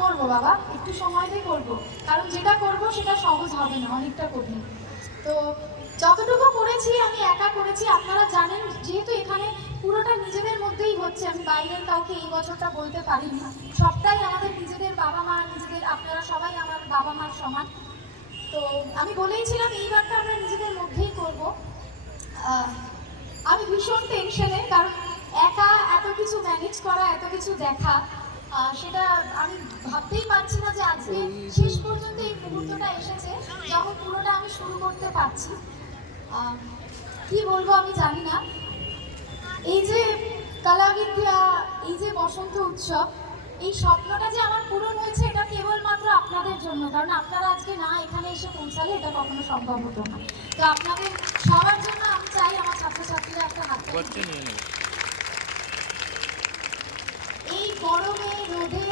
করবো বাবা, একটু সময় দিয়ে করবো, কারণ যেটা করবো সেটা সহজ হবে না, অনেকটা কঠিন। তো যতটুকু করেছি আমি একা করেছি। আপনারা জানেন, যেহেতু এখানে পুরোটা নিজেদের মধ্যেই হচ্ছে, আমি বাইরের কাউকে এই বছরটা বলতে পারিনি। সবটাই আমাদের নিজেদের বাবা মা, নিজেদের, আপনারা সবাই আমার বাবা মার সমান। তো আমি বলেইছিলাম এইবারটা আমরা নিজেদের মধ্যেই করব। আমি ভীষণ টেনশনে, কারণ একা এত কিছু ম্যানেজ করা, এত কিছু দেখা, সেটা আমি ভাবতেই পারছি না যে আজকে শেষ পর্যন্ত এই মুহূর্তটা এসেছে যখন পুরোটা আমি শুরু করতে পারছি। কি বলবো আমি জানি না। এই যে কলাবিদ্যা, এই যে বসন্ত উৎসব, এই স্বপ্নটা যে আমার পূরণ হয়েছে, এটা কেবলমাত্র আপনাদের জন্য, কারণ আপনারা আজকে না এখানে এসে পৌঁছালে এটা কখনো সম্ভব হতো না। তো আপনাদের সবার জন্য আমি চাই আমার ছাত্রছাত্রীরা একটা হাত। এই গরমে রোদে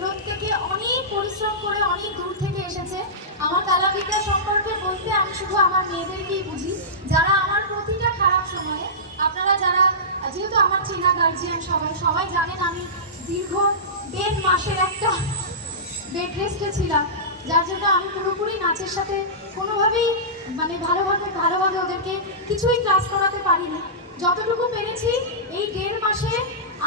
প্রত্যেকে অনেক পরিশ্রম করে অনেক দূর থেকে এসেছে। আমার কলাবিদ্যা সম্পর্কে বলতে আমি শুধু আমার মেয়েদেরকেই বুঝি, যারা আমার প্রতিটা খারাপ সময়ে, আপনারা যারা, যেহেতু আমার চেনা গার্জিয়ান সবাই জানেন, আমি দীর্ঘ 1.5 মাসের একটা বেড রেস্টে ছিলাম, যার জন্য আমি পুরোপুরি নাচের সাথে কোনোভাবেই ভালোভাবে ওদেরকে কিছুই ক্লাস করাতে পারিনি। যতটুকু পেরেছি এই 1.5 মাসে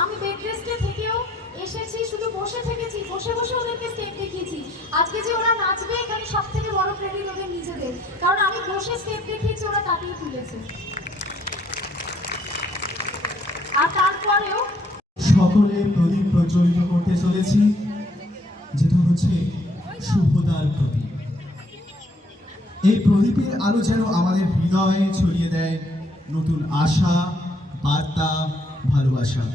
আমি বেড রেস্টে থেকেও এসেছি, শুধু বসে থেকেছি, বসে বসে ওদেরকে স্টেপ দেখিয়েছি। আজকে যে ওরা নাচবে, এখানে সব থেকে বড় ক্রেডিট ওদের নিজেদের, কারণ আমি বসে স্টেপ দেখিয়েছি, ওরা তাকিয়ে তুলেছে। আর তারপরেও সকলে প্রদীপ প্রজ্বলিত করতে চলেছি, যেটা হচ্ছে শুভদার প্রদীপ। এই প্রদীপের আলো যেন আমাদের হৃদয়ে ছড়িয়ে দেয় নতুন আশা, বার্তা, ভালোবাসা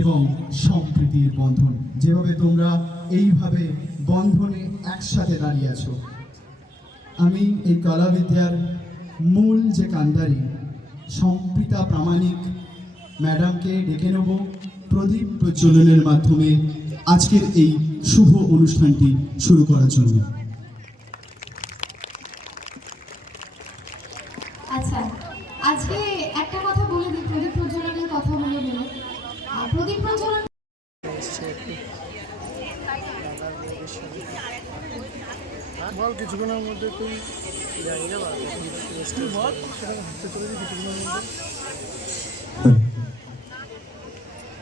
এবং সম্প্রীতির বন্ধন। যেভাবে তোমরা এইভাবে বন্ধনে একসাথে দাঁড়িয়ে আছো, আমি এই কলাবিদ্যার মূল যে কান্ডারি সম্প্রীতা প্রামাণিক ম্যাডামকে ডেকে নেব প্রদীপ প্রজ্বলনের মাধ্যমে আজকের এই শুভ অনুষ্ঠানটি শুরু করার জন্য। আচ্ছা, আজকে একটা কথা বলে দিই, প্রদীপ প্রজ্বলনের কথা বলে দিলে, প্রদীপ প্রজ্বলন বল কিছুক্ষণের মধ্যে তুই জানি না বল সেটা ঘুরতে চলে যাই কিছুক্ষণের মধ্যে।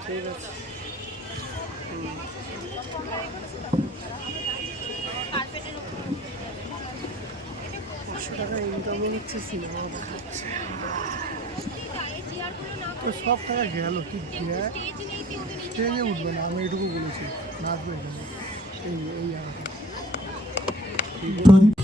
ঠিক আছে, 500 টাকা ইনকামও হচ্ছে, সিনেমাও দেখাচ্ছে, তো সব টাকা গেল। তুই ট্রেনে উঠবে না, আমি এটুকু বলেছি, নাচবে এই এই প্রদীপ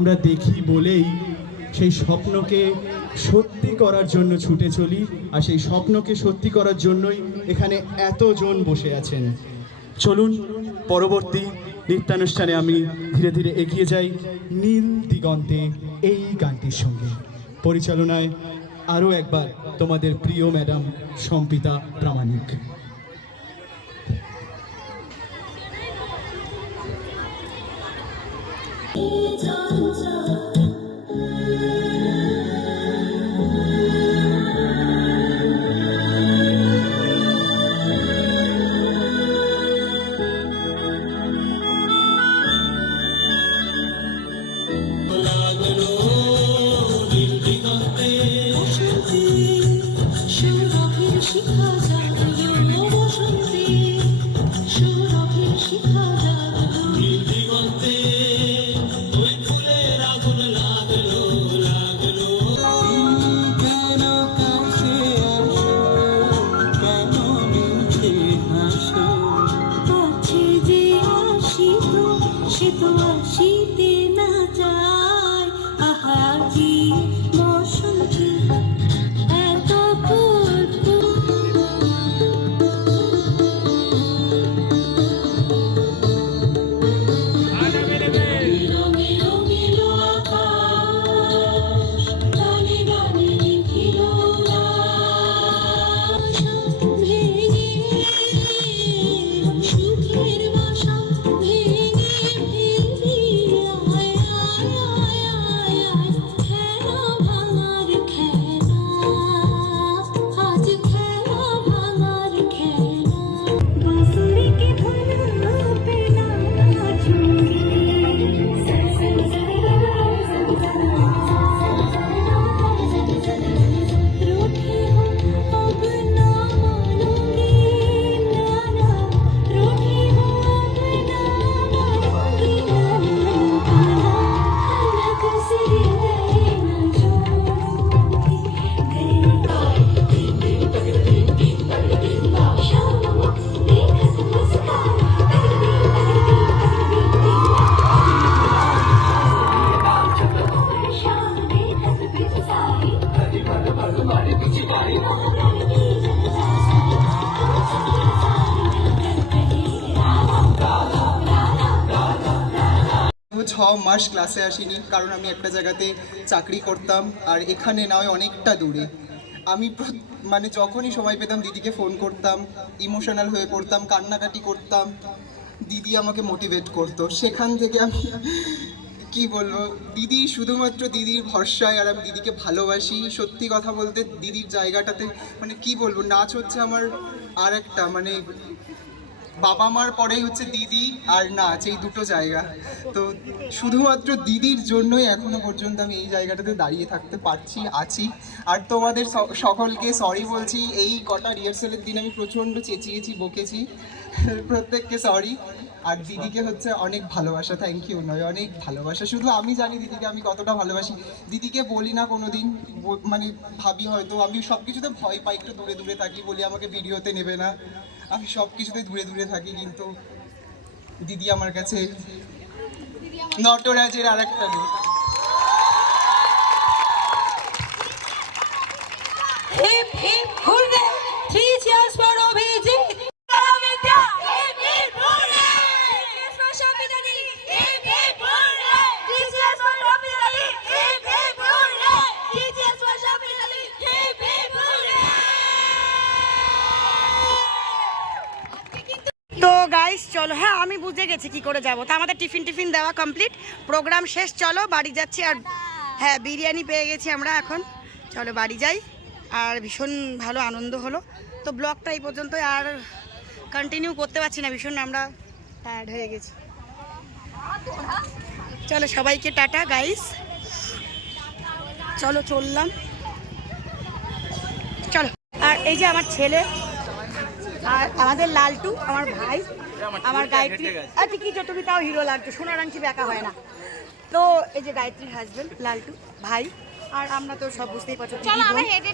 আমরা দেখি বলেই সেই স্বপ্নকে সত্যি করার জন্য ছুটে চলি, আর সেই স্বপ্নকে সত্যি করার জন্যই এখানে এতজন বসে আছেন। চলুন পরবর্তী নৃত্যানুষ্ঠানে আমি ধীরে ধীরে এগিয়ে যাই নীল দিগন্তে এই গানটির সঙ্গে। পরিচালনায় আরও একবার তোমাদের প্রিয় ম্যাডাম সম্পিতা প্রামাণিক। ছ মাস ক্লাসে আসিনি, কারণ আমি একটা জায়গাতে চাকরি করতাম আর এখানে নয় অনেকটা দূরে। আমি মানে যখনই সময় পেতাম দিদিকে ফোন করতাম, ইমোশনাল হয়ে পড়তাম, কান্নাকাটি করতাম, দিদি আমাকে মোটিভেট করতো। সেখান থেকে আমি কি বলবো, দিদি শুধুমাত্র দিদির ভরসায়, আর আমি দিদিকে ভালোবাসি। সত্যি কথা বলতে দিদির জায়গাটাতে মানে কি বলবো, নাচ হচ্ছে আমার আর একটা মানে বাবা মার পরেই হচ্ছে দিদি আর নাচ, এই দুটো জায়গা। তো শুধুমাত্র দিদির জন্যই এখনো পর্যন্ত আমি এই জায়গাটাতে দাঁড়িয়ে থাকতে পারছি, আছি। আর তোমাদের সকলকে সরি বলছি, এই কটা রিহার্সালের দিন আমি প্রচণ্ড চেঁচিয়েছি, বকেছি, প্রত্যেককে সরি। আর দিদিকে হচ্ছে অনেক ভালোবাসা, থ্যাংক ইউ নয়, অনেক ভালোবাসা। শুধু আমি জানি দিদিকে আমি কতটা ভালোবাসি। দিদিকে বলি না কোনো দিন, মানে ভাবি হয়তো আমি সব কিছুতে ভয় পাই, একটু দূরে দূরে থাকি, বলি আমাকে ভিডিওতে নেবে না, আমি সব কিছুতে দূরে দূরে থাকি। কিন্তু দিদি আমার কাছে নটরাজের আর একটা রূপ। Hip hip hooray! 3 cheers for Abhijit! Hip hip hooray! Cheers for Shobhitani! Hip hip hooray! 3 cheers for Shobhitani! Hip hip hooray! 3 cheers for Shobhitani! Hip hip hooray! তো গাইস চলো, হ্যাঁ আমি বুঝে গেছি কি করে যাবো। তা আমাদের টিফিন দেওয়া কমপ্লিট, প্রোগ্রাম শেষ, চলো বাড়ি যাচ্ছি। আর হ্যাঁ বিরিয়ানি পেয়ে গেছি আমরা এখন, চলো বাড়ি যাই। আর ভীষণ ভালো আনন্দ হলো। তো ব্লগটা এই পর্যন্ত, আর কন্টিনিউ করতে পারছি না, ভীষণ আমরা টায়ার্ড হয়ে গেছি। চলো সবাইকে টাটা গাইস, চলো চললাম, চলো। আর এই যে আমার ছেলে, আর আমাদের লালটু আমার ভাই, আমার গায়ত্রী। আচ্ছা কি তুমি তাও হিরো লাগতো, সোনার আংটি বেঁকা হয় না। তো এই যে গায়ত্রীর হাজবেন্ড লালটু ভাই, আর আমরা তো সব বুঝতেই পারছো।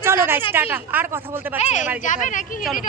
চলো গাইস টাটা, আর কথা বলতে পারছি না, বাড়ি যেতে হবে। চলো।